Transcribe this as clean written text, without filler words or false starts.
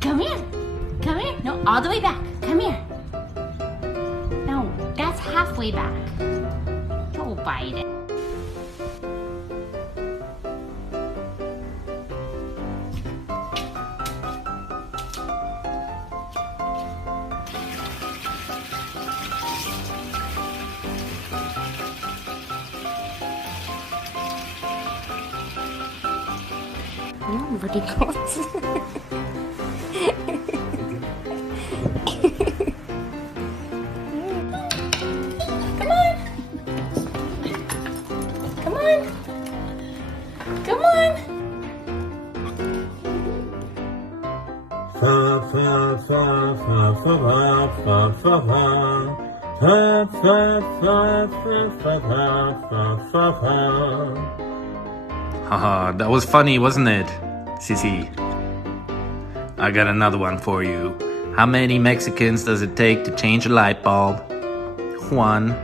Come here. Come here. No, all the way back. Come here. No, that's halfway back. Don't bite it. Nobody goes. Come on. Come on. Come on. Fa fa fa fa fa fa fa fa fa fa fa fa fa fa fa fa. Haha, that was funny, wasn't it, Sissy? I got another one for you. How many Mexicans does it take to change a light bulb? 1.